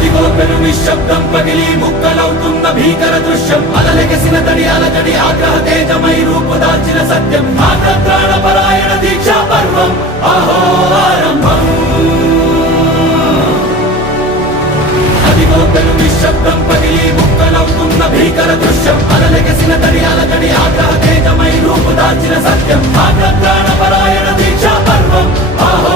అదిగో పెను నిశ్శబ్దం పగిలి ముక్కలవుతున్న భీకర దృశ్యం అలలెగసిన తడి అలజడి ఆగ్రహ తేజమై రూపుదాల్చిన సత్యం ఆగ్రత్రాణపరాయణ దీక్షా పర్వం అహో ఆరంభం అదిగో పెను నిశ్శబ్దం పగిలి ముక్కలవుతున్న భీకర దృశ్యం అలలెగసిన తడి అలజడి ఆగ్రహ తేజమై రూపుదాల్చిన సత్యం ఆగ్రత్రాణపరాయణ దీక్షా పర్వం అహో